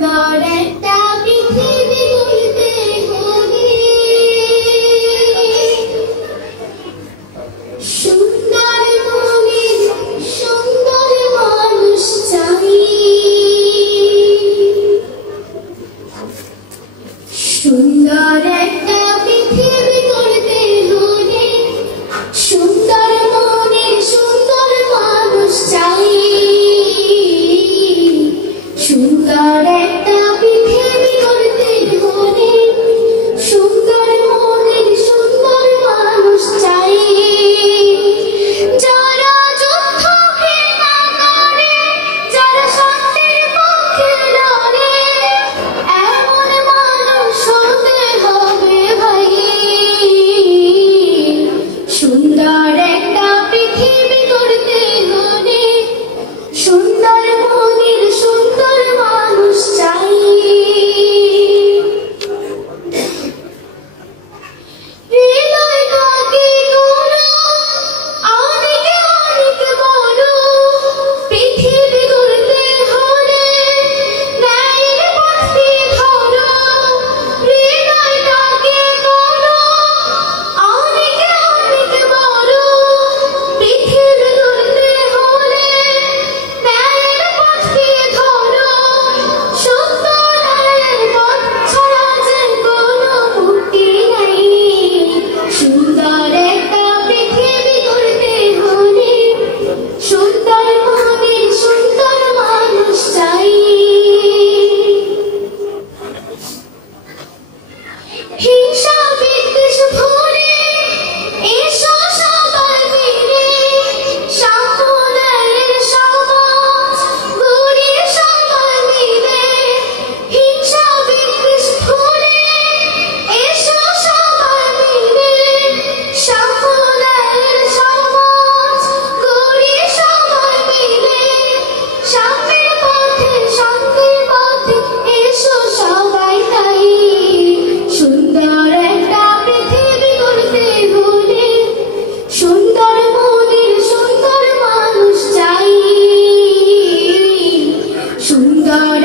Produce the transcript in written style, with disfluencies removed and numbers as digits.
সুন্দর একটা পৃথিবী গড়তে হলে সুন্দর মনের সুন্দর মানুষ চাই। সুন্দর একটা পৃথিবী গড়তে হলে সুন্দর মনের সুন্দর মানুষ চাই। সুন্দর একটা পৃথিবী গড়তে হলে সুন্দর মনের সুন্দর মানুষ চাই। যারা যুদ্ধকে না করে, যারা সত্যের পক্ষে লড়ে, এমন মানুষ হতে হবে ভাই। সুন্দর একটা পৃথিবী গড়তে হলে সুন্দর মনের সুন্দর মানুষ চাই। হৃদয় কাকে করো, অনেকে অনেক বড়, পৃথিবী গড়তে হলে ন্যায়ের পথে ধরো। হৃদয় কাকে করো, অনেকে অনেক বড়, পৃথিবী গড়তে হলে ন্যায়ের পথে ধরো। সত্য ন্যায়ের পথ ছাড়া যে কোনো মুক্তি নাই। সুন্দর একটা পৃথিবী গড়তে হলে সুন্দর মনের সুন্দর মানুষ চাই। হিংসা বিদ্বেষ ভুলে এসো সবাই মিলে সাম্য ন্যায়ের সমাজ গড়ি সবাই মিলে। হিংসা বিদ্বেষ ভুলে এসো সবাই মিলে সাম্য ন্যায়ের সমাজ গড়ি সবাই মিলে। সাম্যের পথে শান্তির পথে এসো সবাই তাই। সুন্দর একটা পৃথিবী গড়তে হলে সুন্দর মনের সুন্দর মানুষ চাই। সুন্দর